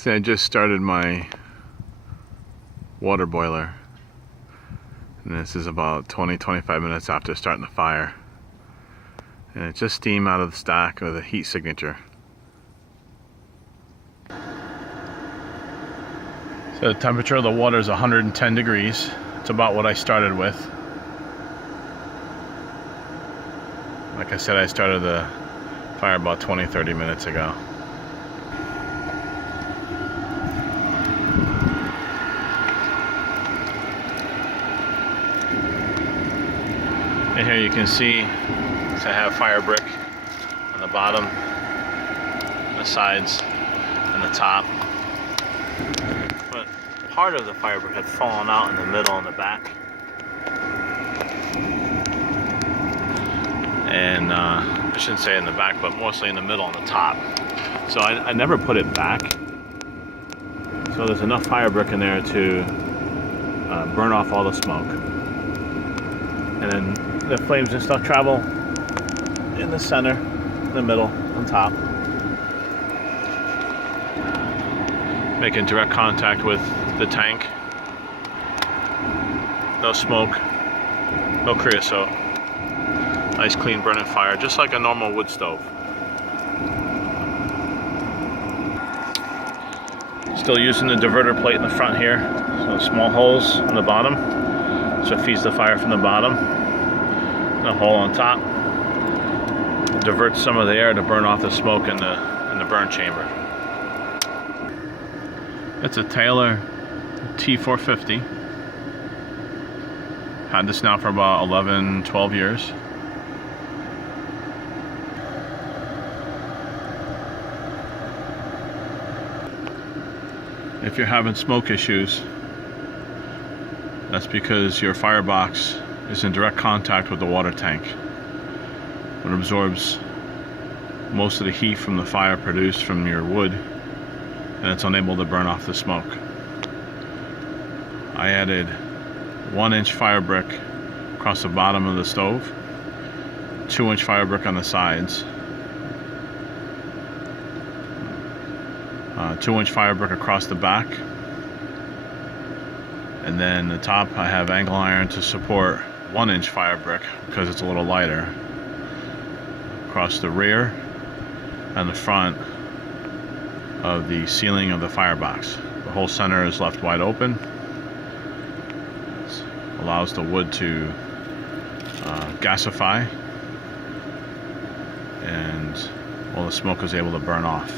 See, I just started my water boiler, and this is about 20-25 minutes after starting the fire, and it's just steam out of the stack with a heat signature. So the temperature of the water is 110 degrees. It's about what I started with. Like I said, I started the fire about 20-30 minutes ago. And here you can see I have fire brick on the bottom, the sides, and the top. But part of the fire brick had fallen out in the middle and the back. And I shouldn't say in the back, but mostly in the middle and the top. So I never put it back. So there's enough fire brick in there to burn off all the smoke. And then the flames and stuff travel in the center, the middle, on top, making direct contact with the tank. No smoke, no creosote. Nice clean burning fire, just like a normal wood stove. Still using the diverter plate in the front here, so small holes on the bottom, so it feeds the fire from the bottom. A hole on top diverts some of the air to burn off the smoke in the burn chamber. It's a Taylor T450. Had this now for about 11-12 years. If you're having smoke issues, that's because your firebox is in direct contact with the water tank. It absorbs most of the heat from the fire produced from your wood, and it's unable to burn off the smoke. I added 1-inch fire brick across the bottom of the stove, 2-inch fire brick on the sides, 2-inch fire brick across the back, and then the top I have angle iron to support 1-inch fire brick because it's a little lighter across the rear and the front of the ceiling of the firebox. The whole center is left wide open. This allows the wood to gasify, and all the smoke is able to burn off.